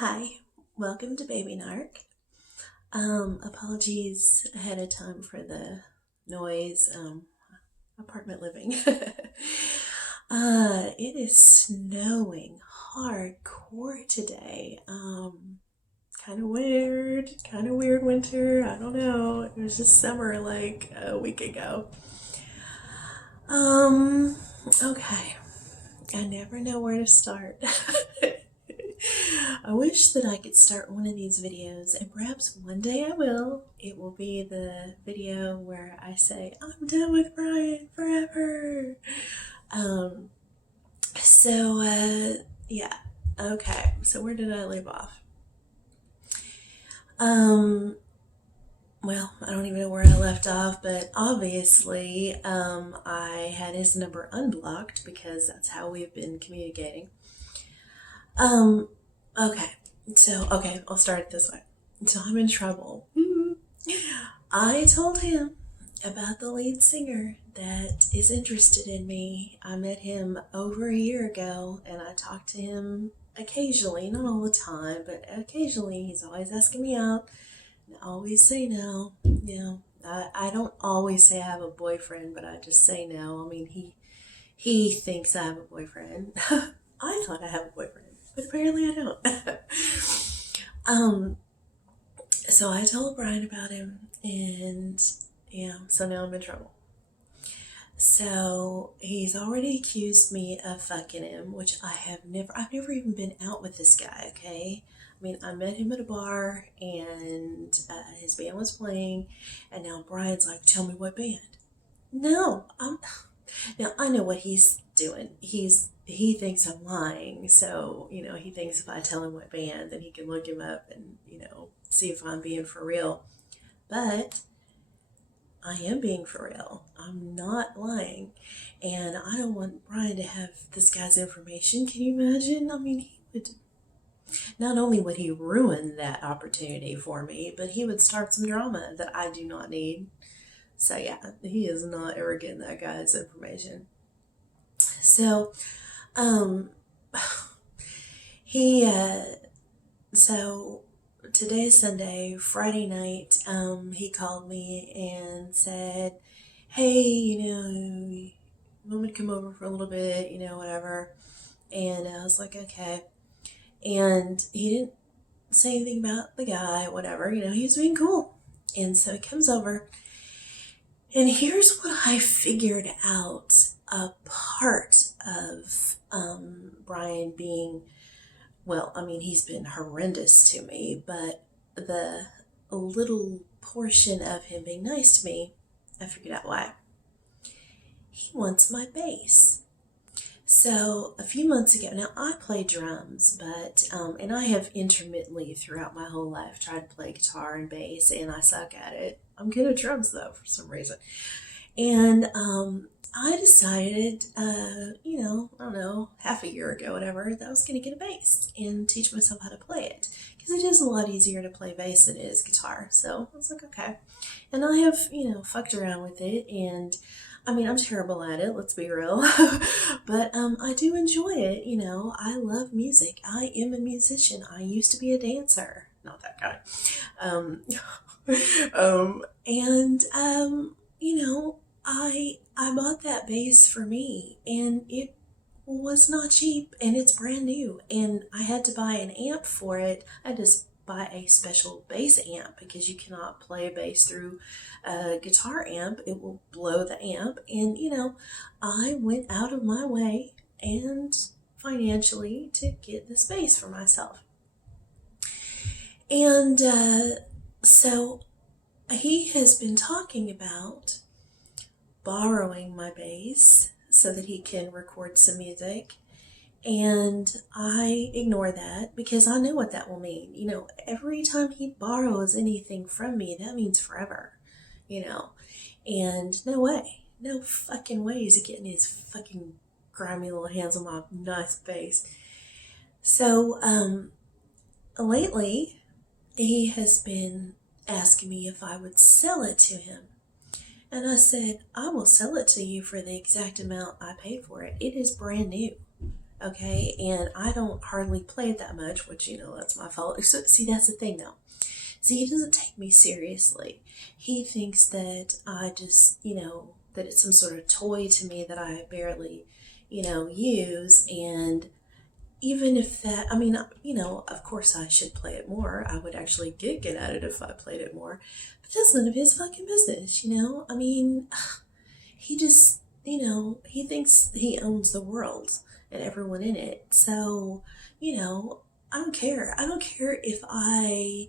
Hi, welcome to Baby Narc. Apologies ahead of time for the noise. Apartment living. It is snowing hardcore today. Kind of weird winter. I don't know. It was just summer like a week ago. Um, okay. I never know where to start. I wish that I could start one of these videos, and perhaps one day I will. It will be the video where I say, I'm done with Brian forever. Um, yeah. Okay, so where did I leave off? Um, well, I don't even know where I left off, but obviously, I had his number unblocked because that's how we've been communicating. Um, okay. Okay, I'll start it this way. So I'm in trouble. I told him about the lead singer that is interested in me. I met him over a year ago and I talked to him occasionally, not all the time, but occasionally. He's always asking me out. And I always say no. I don't always say I have a boyfriend, but I just say no. I mean, he thinks I have a boyfriend. I thought I have a boyfriend, but apparently I don't. um, so I told Brian about him, and yeah, so now I'm in trouble. So he's already accused me of fucking him, which I've never even been out with this guy, okay? I mean, I met him at a bar, and his band was playing, and now Brian's like, tell me what band. No, now I know what he's doing. He thinks I'm lying, so he thinks if I tell him what band, then he can look him up and see if I'm being for real. But I am being for real. I'm not lying, and I don't want Brian to have this guy's information. Can you imagine? I mean, he would not only would he ruin that opportunity for me, but he would start some drama that I do not need. So yeah, he is not ever getting that guy's information. So, um, he, so today's Sunday, Friday night, he called me and said, hey, want me to come over for a little bit, whatever. And I was like, okay. And he didn't say anything about the guy, whatever, he was being cool. And so he comes over, and here's what I figured out a part of Brian being, well, I mean, he's been horrendous to me, but the little portion of him being nice to me, I figured out why. He wants my bass. So a few months ago, now I play drums, but, and I have intermittently throughout my whole life tried to play guitar and bass, and I suck at it. I'm good at drums though, for some reason. And, I decided, I don't know, half a year ago, whatever, that I was going to get a bass and teach myself how to play it. Because it is a lot easier to play bass than it is guitar. So I was like, okay. And I have, fucked around with it. And I mean, I'm terrible at it, let's be real. But I do enjoy it. I love music. I am a musician. I used to be a dancer. Not that guy. Um, and, I bought that bass for me, and it was not cheap, and it's brand new, and I had to buy an amp for it. I just buy a special bass amp because you cannot play bass through a guitar amp. It will blow the amp, and I went out of my way and financially to get this bass for myself. And so he has been talking about borrowing my bass so that he can record some music. And I ignore that because I know what that will mean. Every time he borrows anything from me, that means forever, And no fucking way is he getting his fucking grimy little hands on my nice bass. So, lately, he has been asking me if I would sell it to him. And I said, I will sell it to you for the exact amount I paid for it. It is brand new. okay? And I don't hardly play it that much, which, that's my fault. So, see, that's the thing though. See, he doesn't take me seriously. He thinks that I just, that it's some sort of toy to me that I barely, use. And even if that, I mean, of course I should play it more. I would actually get good at it if I played it more. But that's none of his fucking business. I mean, he just, he thinks he owns the world and everyone in it. So, I don't care. I don't care if I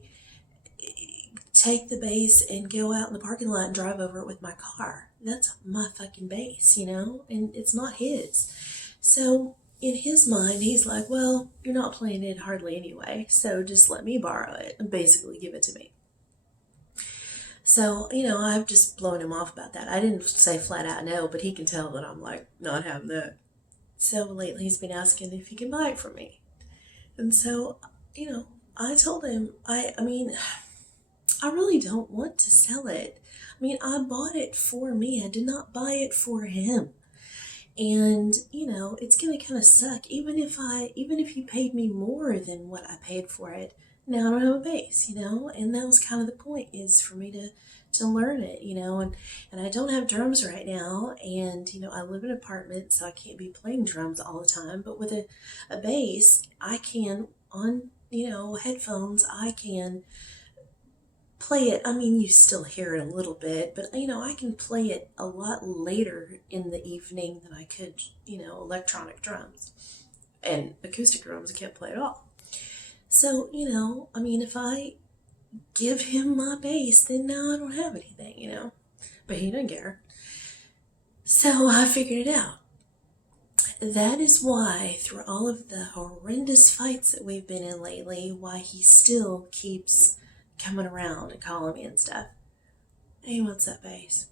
take the base and go out in the parking lot and drive over it with my car. That's my fucking base, and it's not his. So in his mind, he's like, well, you're not playing it hardly anyway, so just let me borrow it and basically give it to me. So, I've just blown him off about that. I didn't say flat out no, but he can tell that I'm like, not having that. So lately he's been asking if he can buy it from me. And so, I told him, I mean, I really don't want to sell it. I mean, I bought it for me. I did not buy it for him. And, it's going to kind of suck. Even if you paid me more than what I paid for it, now I don't have a base, and that was kind of the point, is for me to learn it, and I don't have drums right now. And, I live in an apartment, so I can't be playing drums all the time, but with a bass, I can, on, headphones, I can play it. I mean, you still hear it a little bit, but I can play it a lot later in the evening than I could, electronic drums and acoustic drums. I can't play at all. So, I mean, if I give him my bass, then now I don't have anything, but he doesn't care. So I figured it out. That is why, through all of the horrendous fights that we've been in lately, why he still keeps coming around and calling me and stuff. He wants that bass.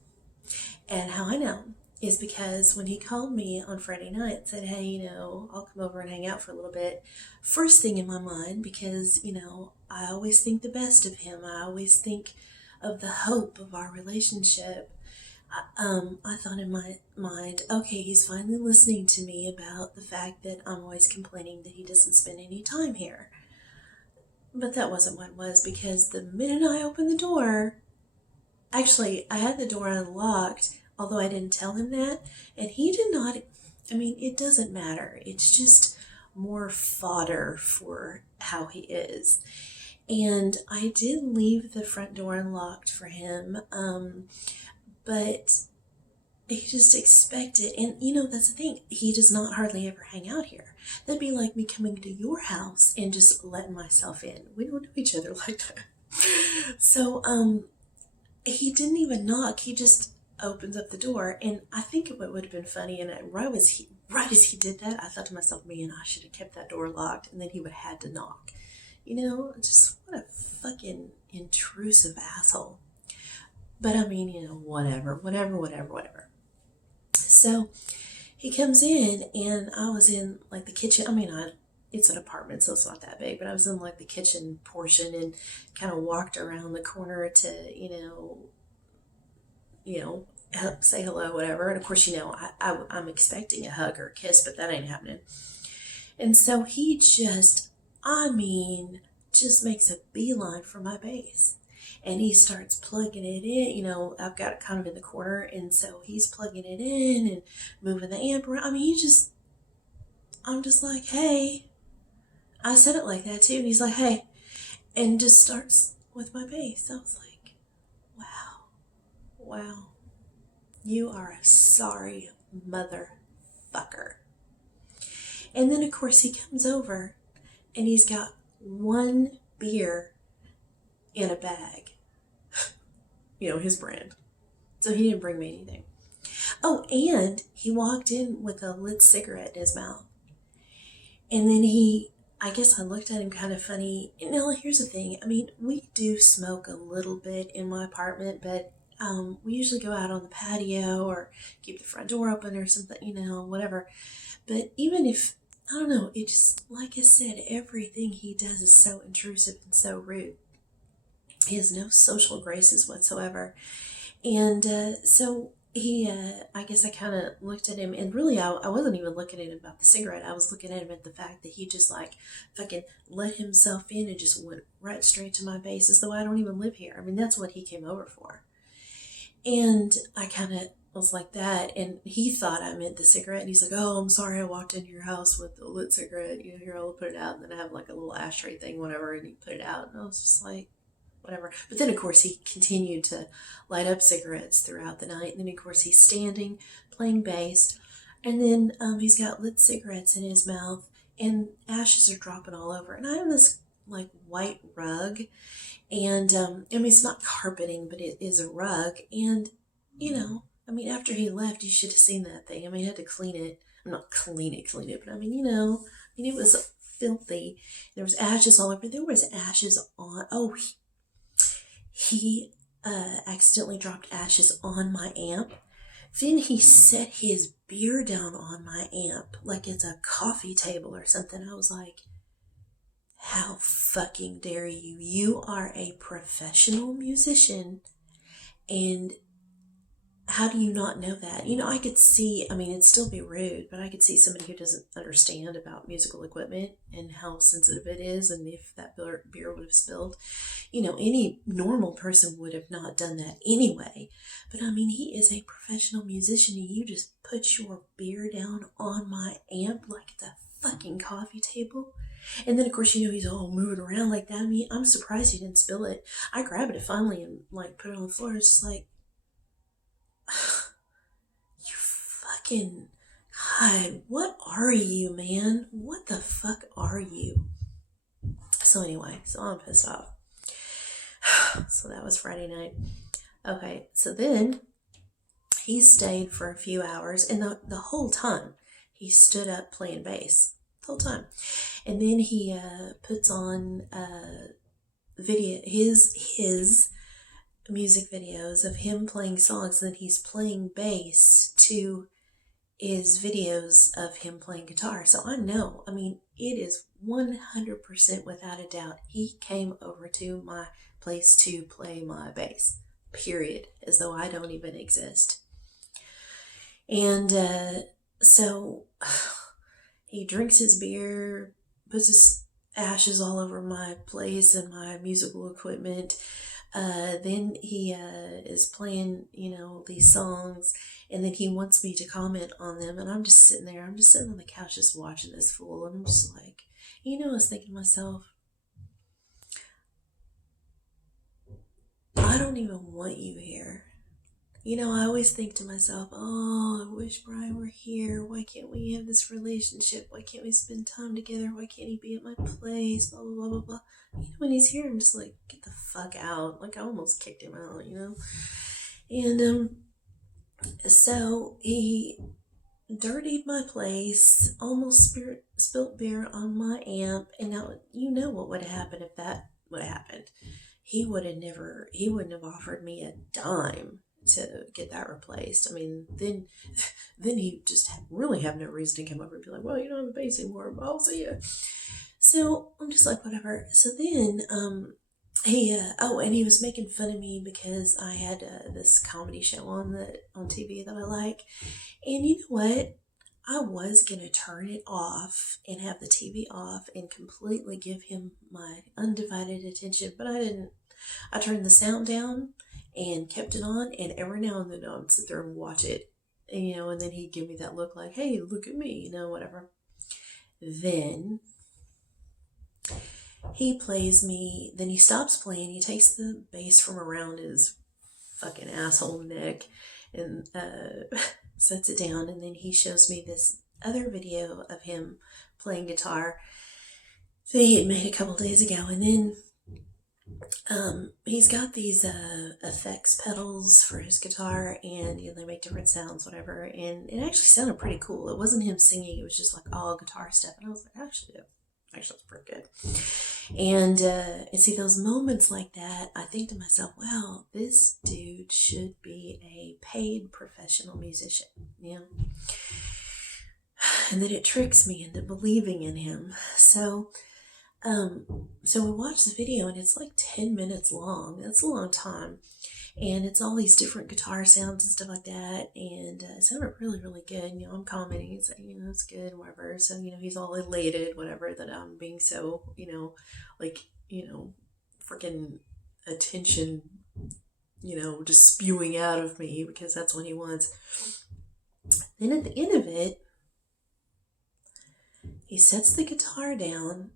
And how I know is because when he called me on Friday night and said, hey, I'll come over and hang out for a little bit, first thing in my mind, because, I always think the best of him. I always think of the hope of our relationship. I thought in my mind, okay, he's finally listening to me about the fact that I'm always complaining that he doesn't spend any time here. But that wasn't what it was, because the minute I opened the door, actually, I had the door unlocked, although I didn't tell him that, and he did not, I mean, it doesn't matter. It's just more fodder for how he is. And I did leave the front door unlocked for him, but he just expected, and that's the thing, he does not hardly ever hang out here. That'd be like me coming to your house and just letting myself in. We don't know each other like that. So, he didn't even knock. He just opens up the door, and I think it would have been funny. And right as he did that, I thought to myself, man, I should have kept that door locked, and then he would have had to knock. Just what a fucking intrusive asshole. But I mean, whatever. So he comes in, and I was in like the kitchen. I mean, it's an apartment, so it's not that big, but I was in like the kitchen portion and kind of walked around the corner to, say hello, whatever. And of course, I'm expecting a hug or a kiss, but that ain't happening. And so he just makes a beeline for my bass. And he starts plugging it in. I've got it kind of in the corner, and so he's plugging it in and moving the amp around. I mean, I'm just like, hey. I said it like that too, and he's like, hey, and just starts with my bass. I was like, wow, you are a sorry motherfucker. And then, of course, he comes over, and he's got one beer in a bag. His brand. So he didn't bring me anything. Oh, and he walked in with a lit cigarette in his mouth. And then I guess I looked at him kind of funny. Now, here's the thing. I mean, we do smoke a little bit in my apartment, but we usually go out on the patio or keep the front door open or something, whatever. But even if, I don't know, it just, like I said, everything he does is so intrusive and so rude. He has no social graces whatsoever. And so I guess I kind of looked at him, and really, I wasn't even looking at him about the cigarette. I was looking at him at the fact that he just like fucking let himself in and just went right straight to my base as though I don't even live here. I mean, that's what he came over for. And I kind of was like that, and he thought I meant the cigarette, and he's like, "Oh, I'm sorry, I walked into your house with a lit cigarette. You know, here, I'll put it out." And then I have like a little ashtray thing, whatever, and he put it out, and I was just like, whatever. But then, of course, he continued to light up cigarettes throughout the night. And then, of course, he's standing, playing bass. And then he's got lit cigarettes in his mouth, and ashes are dropping all over. And I have this like white rug. And I mean, it's not carpeting, but it is a rug. And, I mean, after he left, you should have seen that thing. I mean, I had to clean it. I'm not clean it, but I mean, it was filthy. There was ashes all over. There was ashes on. Oh, he accidentally dropped ashes on my amp. Then he set his beer down on my amp like it's a coffee table or something. I was like, how fucking dare you? You are a professional musician, and how do you not know that? I could see, I mean, it'd still be rude, but I could see somebody who doesn't understand about musical equipment and how sensitive it is, and if that beer would have spilled, any normal person would have not done that anyway. But I mean, he is a professional musician, and you just put your beer down on my amp like it's a fucking coffee table. And then, of course, he's all moving around like that. I mean, I'm surprised he didn't spill it. I grabbed it finally and, like, put it on the floor. It's just like, you fucking, God, what are you, man? What the fuck are you? So anyway, so I'm pissed off. So that was Friday night. Okay, so then he stayed for a few hours, and the whole time he stood up playing bass. The whole time. And then he puts on video, his music videos of him playing songs, and then he's playing bass to his videos of him playing guitar. So I know, I mean, it is 100% without a doubt he came over to my place to play my bass, period, as though I don't even exist. And so he drinks his beer, puts his ashes all over my place and my musical equipment. Then he is playing, these songs, and then he wants me to comment on them, and I'm just sitting there. I'm just sitting on the couch just watching this fool, and I'm just like, I was thinking to myself, I don't even want you here. I always think to myself, oh, I wish Brian were here. Why can't we have this relationship? Why can't we spend time together? Why can't he be at my place? Blah, blah, blah, blah, blah. When he's here, I'm just like, get the fuck out. Like, I almost kicked him out, And so he dirtied my place, almost spilt beer on my amp. And now, what would have happened if that would have happened. He wouldn't have offered me a dime to get that replaced. I mean, then he just really have no reason to come over and be like, well, you don't have a bass anymore, but I'll see you. So I'm just like, whatever. So then and he was making fun of me because I had this comedy show on TV that I like. And you know what? I was going to turn it off and have the TV off and completely give him my undivided attention, but I didn't. I turned the sound down and kept it on, and every now and then I would sit there and watch it, and then he'd give me that look like, hey, look at me, whatever. Then he plays me, then he stops playing, he takes the bass from around his fucking asshole neck and sets it down, and then he shows me this other video of him playing guitar that he had made a couple days ago, and then he's got these effects pedals for his guitar, and they make different sounds, whatever, and it actually sounded pretty cool. It wasn't him singing, it was just like all guitar stuff, and I was like, actually that's pretty good. And see, those moments like that, I think to myself, wow, this dude should be a paid professional musician, and then it tricks me into believing in him. So So we watched the video and it's like 10 minutes long. That's a long time. And it's all these different guitar sounds and stuff like that. And it sounded really, really good. You know, I'm commenting and saying, you know, it's good, whatever. So, you know, he's all elated, whatever, that I'm being so, you know, like, you know, freaking attention, you know, just spewing out of me because that's what he wants. Then at the end of it, he sets the guitar down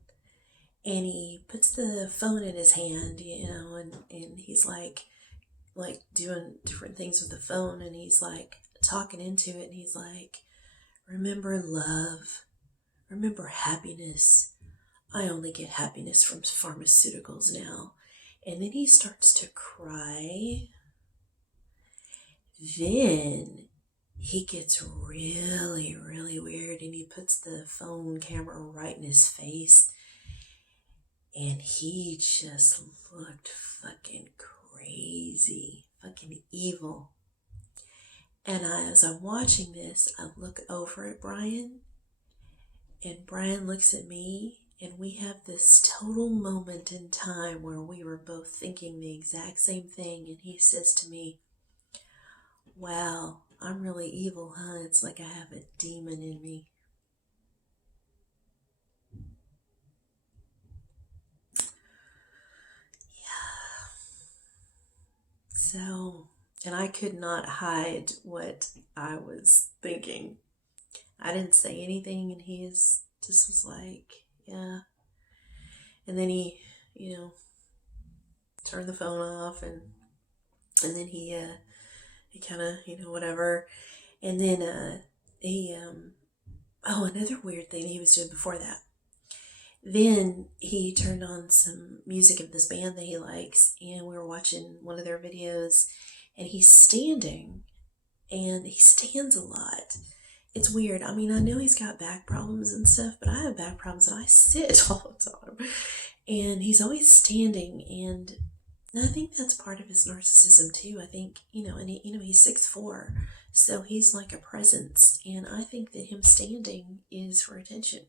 and he puts the phone in his hand, you know, and he's like doing different things with the phone, and he's like talking into it, and he's like, remember love, remember happiness. I only get happiness from pharmaceuticals now. And then he starts to cry. Then he gets really, really weird, and he puts the phone camera right in his face, and he just looked fucking crazy, fucking evil. And as I'm watching this, I look over at Brian, and Brian looks at me, and we have this total moment in time where we were both thinking the exact same thing. And he says to me, wow, I'm really evil, huh? It's like I have a demon in me. So, and I could not hide what I was thinking. I didn't say anything, and he just was like, yeah. And then he, you know, turned the phone off, and then he kind of, you know, whatever. And then he, oh, another weird thing he was doing before that. Then he turned on some music of this band that he likes, and we were watching one of their videos, and he's standing, and he stands a lot. It's weird. I mean, I know he's got back problems and stuff, but I have back problems and I sit all the time. And he's always standing, and I think that's part of his narcissism too. I think, you know, and he, you know, he's 6'4", so he's like a presence, and I think that him standing is for attention.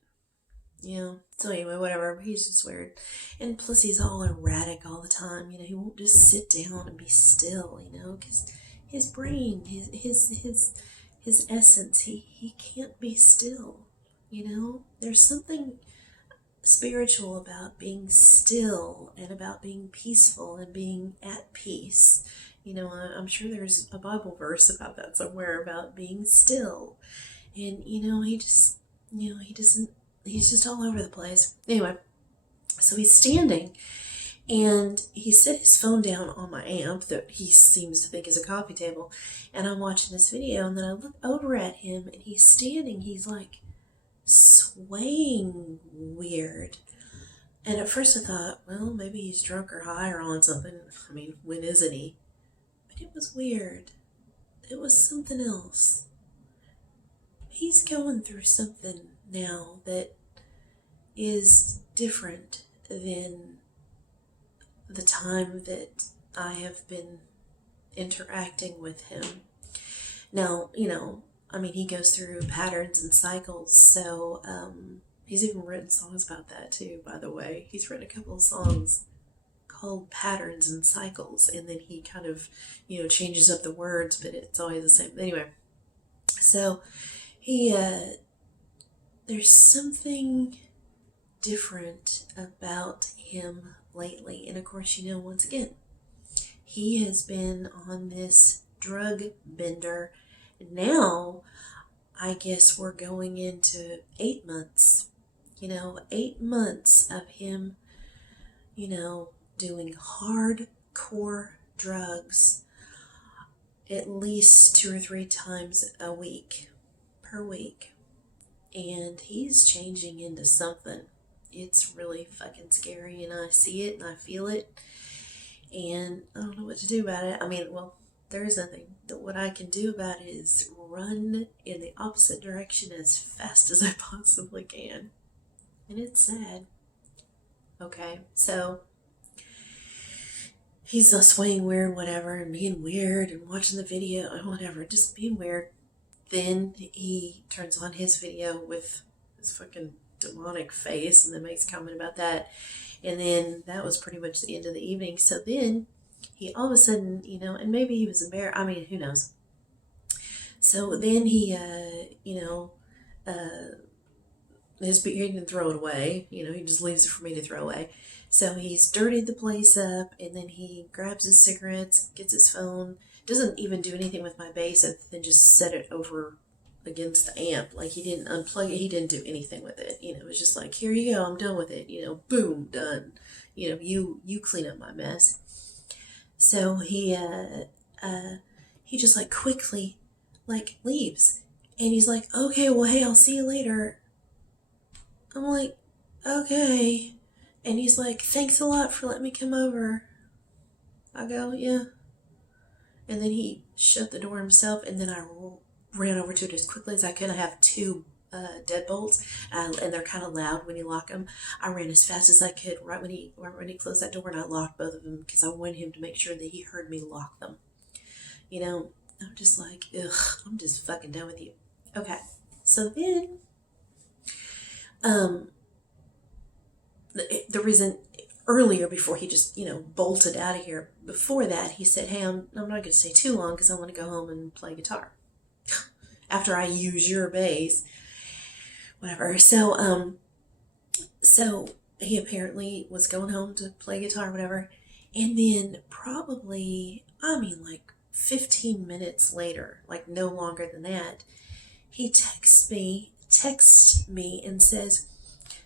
Yeah. So anyway, whatever. He's just weird, and plus he's all erratic all the time. You know, he won't just sit down and be still. You know, because his brain, his essence, he can't be still. You know, there's something spiritual about being still and about being peaceful and being at peace. You know, I'm sure there's a Bible verse about that somewhere about being still. And, you know, he just, you know, he doesn't, he's just all over the place. Anyway, so he's standing, and he set his phone down on my amp that he seems to think is a coffee table. And I'm watching this video, and then I look over at him, and he's standing, he's like swaying weird. And at first I thought, well, maybe he's drunk or high or on something. I mean, when isn't he? But it was weird. It was something else. He's going through something now that is different than the time that I have been interacting with him. Now, you know, I mean, he goes through patterns and cycles, so he's even written songs about that too, by the way. He's written a couple of songs called Patterns and Cycles, and then he kind of, you know, changes up the words, but it's always the same. Anyway, so he, there's something different about him lately. And of course, you know, once again, he has been on this drug bender. Now, I guess we're going into 8 months. You know, 8 months of him, you know, doing hardcore drugs at least 2 or 3 times a week, per week. And he's changing into something. It's really fucking scary, and I see it and I feel it, and I don't know what to do about it. I mean, well, there is nothing. What I can do about it is run in the opposite direction as fast as I possibly can. And it's sad. Okay, so he's swaying weird, whatever, and being weird and watching the video and whatever, just being weird. Then he turns on his video with his fucking demonic face, and then makes a comment about that. And then that was pretty much the end of the evening. So then he all of a sudden, and maybe he was embarrassed. I mean, who knows? So then he, he didn't throw it away. He just leaves it for me to throw away. So he's dirtied the place up, and then he grabs his cigarettes, gets his phone, doesn't even do anything with my bass, and then just set it over against the amp. Like, he didn't unplug it, he didn't do anything with it. It was just like, here you go, I'm done with it. Boom, done. You clean up my mess. So he just like quickly like leaves, and he's like, okay, well, hey, I'll see you later. I'm like, okay. And he's like, thanks a lot for letting me come over. I go, yeah. And then he shut the door himself, and then I ran over to it as quickly as I could. I have two deadbolts, and they're kind of loud when you lock them. I ran as fast as I could right when he closed that door, and I locked both of them because I wanted him to make sure that he heard me lock them. I'm just like, ugh, I'm just fucking done with you. Okay, so then, the reason earlier, before he just, bolted out of here, before that, he said, hey, I'm not going to stay too long because I want to go home and play guitar after I use your bass, whatever. So he apparently was going home to play guitar, whatever. And then probably, like 15 minutes later, like no longer than that, he texts me and says,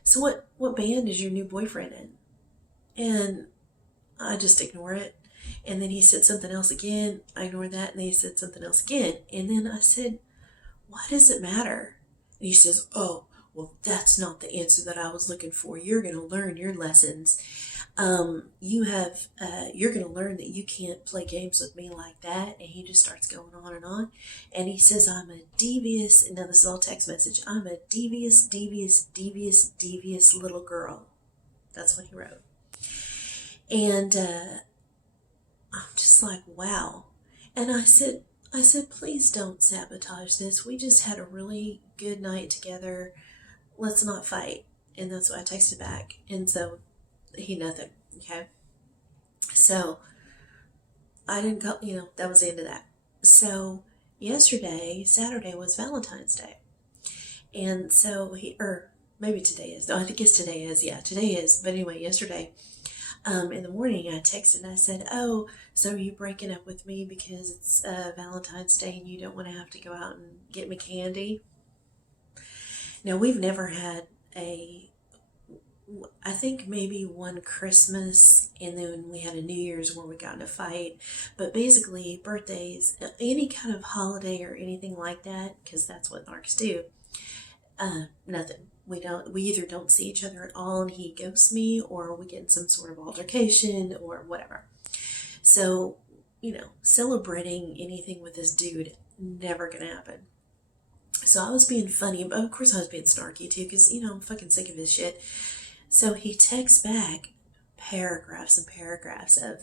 so what band is your new boyfriend in? And I just ignore it. And then he said something else again. I ignored that. And then he said something else again. And then I said, why does it matter? And he says, oh, well, that's not the answer that I was looking for. You're going to learn your lessons. You're going to learn that you can't play games with me like that. And he just starts going on and on. And he says, I'm a devious, and now this is all text message, I'm a devious little girl. That's what he wrote. And I'm just like, wow. And I said, please don't sabotage this. We just had a really good night together. Let's not fight. And that's what I texted back. And so he nothing. Okay. So I didn't go, that was the end of that. So Saturday was Valentine's Day. And so maybe today is. No, I guess today is. Yeah, today is. But anyway, yesterday, in the morning, I texted and I said, oh, so are you breaking up with me because it's Valentine's Day and you don't want to have to go out and get me candy? Now, we've never had I think maybe one Christmas, and then we had a New Year's where we got in a fight. But basically, birthdays, any kind of holiday or anything like that, because that's what narcs do, nothing. We either don't see each other at all and he ghosts me, or we get in some sort of altercation or whatever. So, celebrating anything with this dude, never gonna happen. So I was being funny, but of course I was being snarky too, because, I'm fucking sick of this shit. So he texts back paragraphs and paragraphs of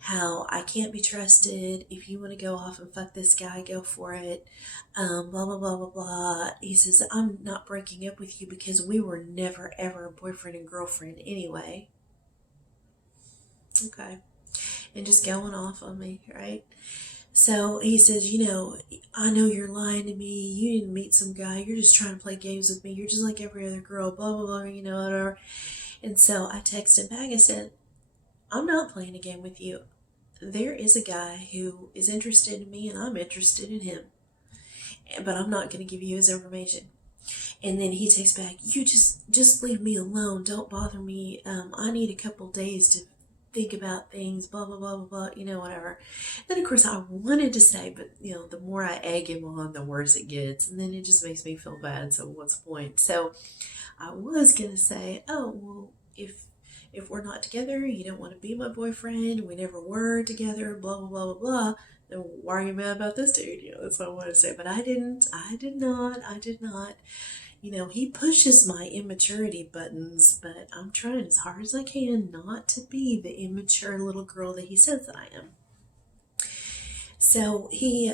how I can't be trusted. If you want to go off and fuck this guy, go for it. Blah, blah, blah, blah, blah. He says, I'm not breaking up with you because we were never, ever boyfriend and girlfriend anyway. Okay. And just going off on me, right? So he says, I know you're lying to me. You didn't meet some guy. You're just trying to play games with me. You're just like every other girl, blah, blah, blah, whatever. And so I texted him back. I said, I'm not playing a game with you. There is a guy who is interested in me and I'm interested in him. But I'm not going to give you his information. And then he takes back, you just leave me alone. Don't bother me. I need a couple days to think about things, blah, blah, blah, blah, blah, whatever. Then, of course, I wanted to say, but, the more I egg him on, the worse it gets. And then it just makes me feel bad. So what's the point? So I was going to say, oh, well, if we're not together, you don't want to be my boyfriend, we never were together, blah, blah, blah, blah, blah, then why are you mad about this dude? That's what I want to say. But I did not. He pushes my immaturity buttons, but I'm trying as hard as I can not to be the immature little girl that he says that I am. So he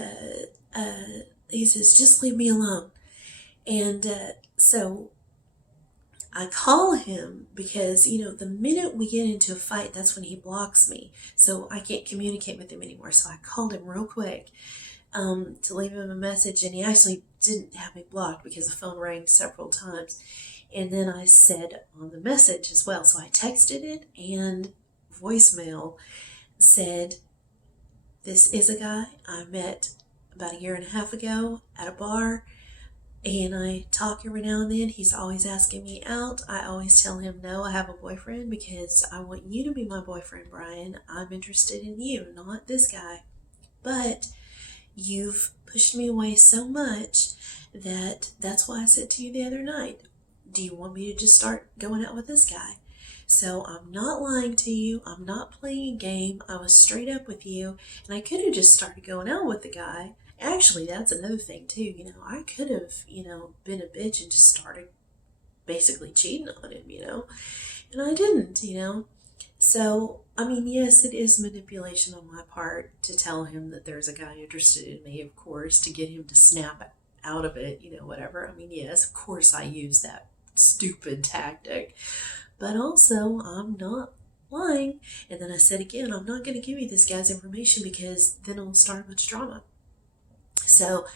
says, just leave me alone. And so I call him because, the minute we get into a fight, that's when he blocks me. So I can't communicate with him anymore. So I called him real quick to leave him a message, and he actually didn't have me blocked because the phone rang several times. And then I said on the message as well. So I texted it, and voicemail said, "This is a guy I met about a year and a half ago at a bar. He and I talk every now and then. He's always asking me out. I always tell him no, I have a boyfriend because I want you to be my boyfriend, Brian. I'm interested in you, not this guy. But you've pushed me away so much that's why I said to you the other night, do you want me to just start going out with this guy? So I'm not lying to you. I'm not playing a game. I was straight up with you, and I could have just started going out with the guy. Actually, that's another thing too. I could have, been a bitch and just started basically cheating on him, and I didn't. So, yes, it is manipulation on my part to tell him that there's a guy interested in me, of course, to get him to snap out of it, whatever. Yes, of course I use that stupid tactic, but also I'm not lying. And then I said again, I'm not going to give you this guy's information because then it'll start much drama. So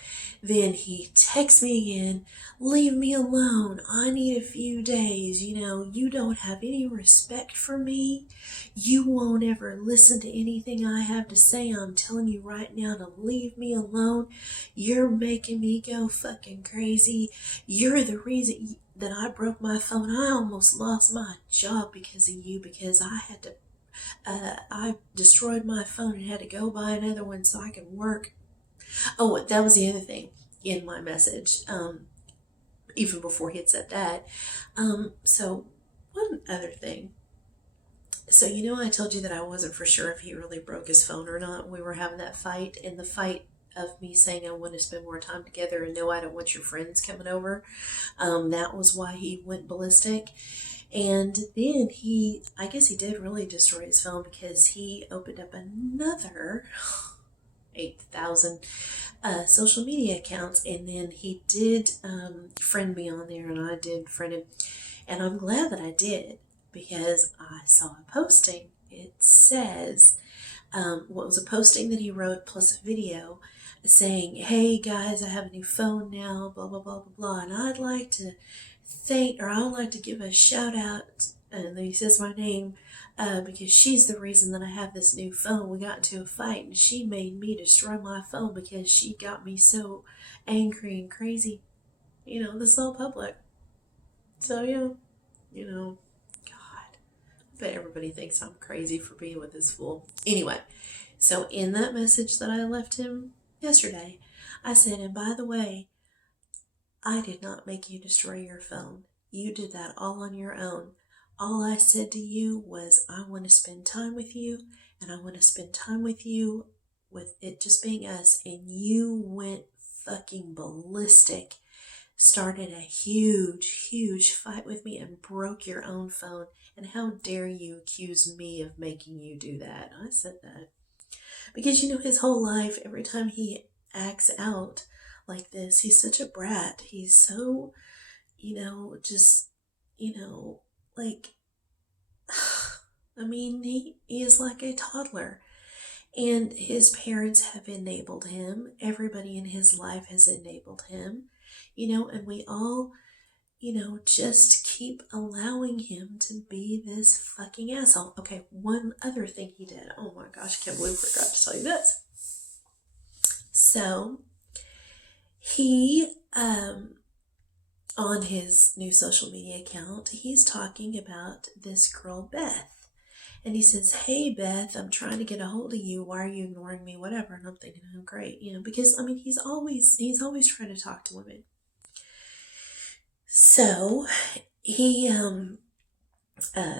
then he texts me again, leave me alone. I need a few days. You don't have any respect for me. You won't ever listen to anything I have to say. I'm telling you right now to leave me alone. You're making me go fucking crazy. You're the reason that I broke my phone. I almost lost my job because of you, because I destroyed my phone and had to go buy another one so I could work. Oh, that was the other thing in my message, even before he had said that. So one other thing. So, I told you that I wasn't for sure if he really broke his phone or not. We were having that fight, and the fight of me saying I want to spend more time together and no, I don't want your friends coming over. That was why he went ballistic. And then I guess he did really destroy his phone because he opened up another 8,000 social media accounts, and then he did friend me on there, and I did friend him, and I'm glad that I did because I saw a posting. It says what was a posting that he wrote plus a video saying, hey guys, I have a new phone now, blah blah blah blah blah, and I'd like to give a shout out, and then he says my name, because she's the reason that I have this new phone. We got into a fight and she made me destroy my phone because she got me so angry and crazy. This is all public. So, God, I bet everybody thinks I'm crazy for being with this fool. Anyway, so in that message that I left him yesterday, I said, and by the way, I did not make you destroy your phone. You did that all on your own. All I said to you was, I want to spend time with you, and I want to spend time with you with it just being us. And you went fucking ballistic, started a huge, huge fight with me and broke your own phone. And how dare you accuse me of making you do that? I said that. Because, his whole life, every time he acts out like this, he's such a brat. He's so, just, like, he is like a toddler, and his parents have enabled him. Everybody in his life has enabled him, and we all, just keep allowing him to be this fucking asshole. Okay, one other thing he did. Oh my gosh, I can't believe I forgot to tell you this. So, he, on his new social media account, he's talking about this girl, Beth. And he says, hey, Beth, I'm trying to get a hold of you. Why are you ignoring me? Whatever. And I'm thinking, oh, great. Because, he's always trying to talk to women. So he,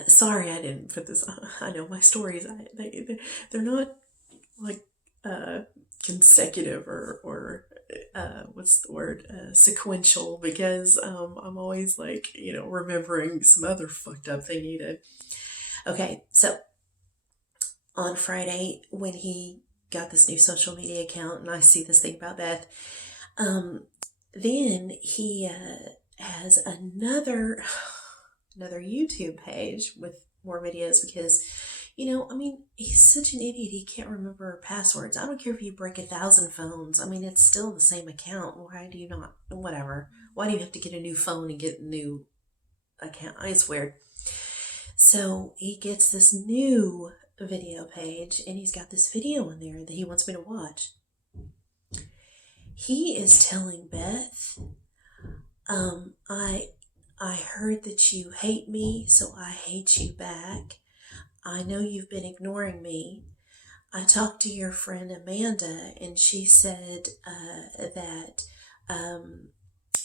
sorry, I didn't put this on. I know my stories, they're not like, consecutive or what's the word, sequential, because I'm always like, remembering some other fucked up thing he did. Okay, so on Friday, when he got this new social media account, and I see this thing about Beth, then he has another another YouTube page with more videos because, he's such an idiot. He can't remember passwords. I don't care if you break 1,000 phones. I mean, it's still the same account. Why do you not? Whatever. Why do you have to get a new phone and get a new account? It's weird. So he gets this new video page and he's got this video in there that he wants me to watch. He is telling Beth, I heard that you hate me, so I hate you back. I know you've been ignoring me. I talked to your friend Amanda, and she said that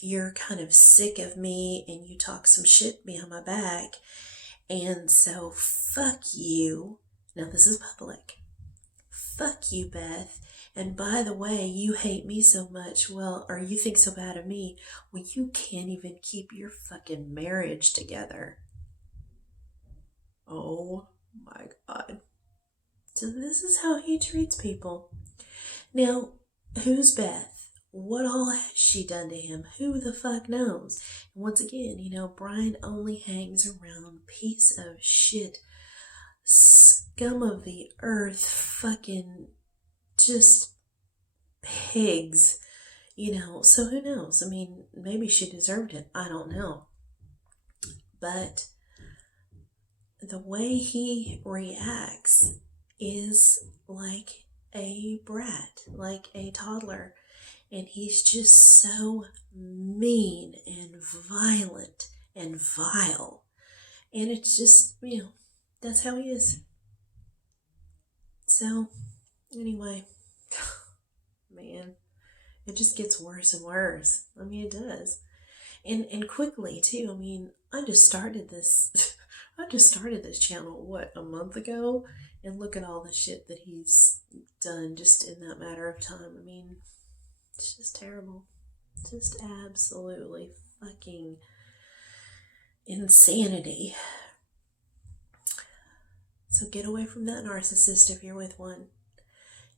you're kind of sick of me and you talk some shit behind my back. And so, fuck you. Now, this is public. Fuck you, Beth. And by the way, you hate me so much, or you think so bad of me, you can't even keep your fucking marriage together. Oh my God. So this is how he treats people. Now, who's Beth? What all has she done to him? Who the fuck knows? And once again, Brian only hangs around piece of shit, scum of the earth, fucking just pigs, so who knows? I mean, maybe she deserved it. I don't know. But the way he reacts is like a brat, like a toddler. And he's just so mean and violent and vile. And it's just, that's how he is. So, anyway, man, it just gets worse and worse. I mean, it does. And quickly, too. I mean, I just started this channel, a month ago? And look at all the shit that he's done just in that matter of time. I mean, it's just terrible. Just absolutely fucking insanity. So get away from that narcissist if you're with one.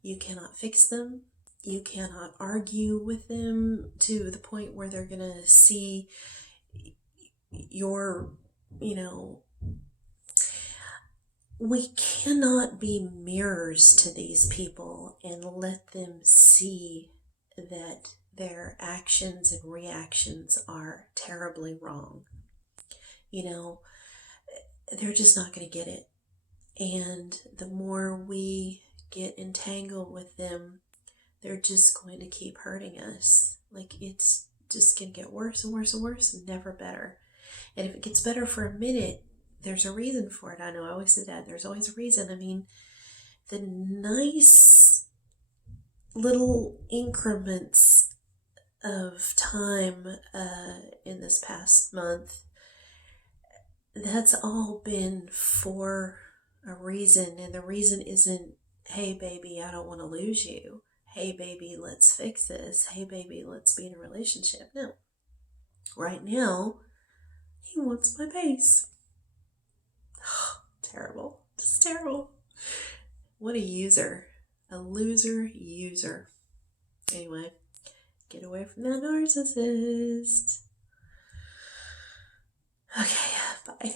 You cannot fix them. You cannot argue with them to the point where they're going to see your, we cannot be mirrors to these people and let them see that their actions and reactions are terribly wrong. They're just not going to get it. And the more we get entangled with them, they're just going to keep hurting us. Like, it's just going to get worse and worse and worse, and never better. And if it gets better for a minute, there's a reason for it. I know I always say that. There's always a reason. I mean, the nice little increments of time in this past month, that's all been for a reason. And the reason isn't, hey, baby, I don't want to lose you. Hey, baby, let's fix this. Hey, baby, let's be in a relationship. No. Right now, he wants my base. Terrible. Just terrible. What a user. A loser user. Anyway, get away from that narcissist. Okay, bye.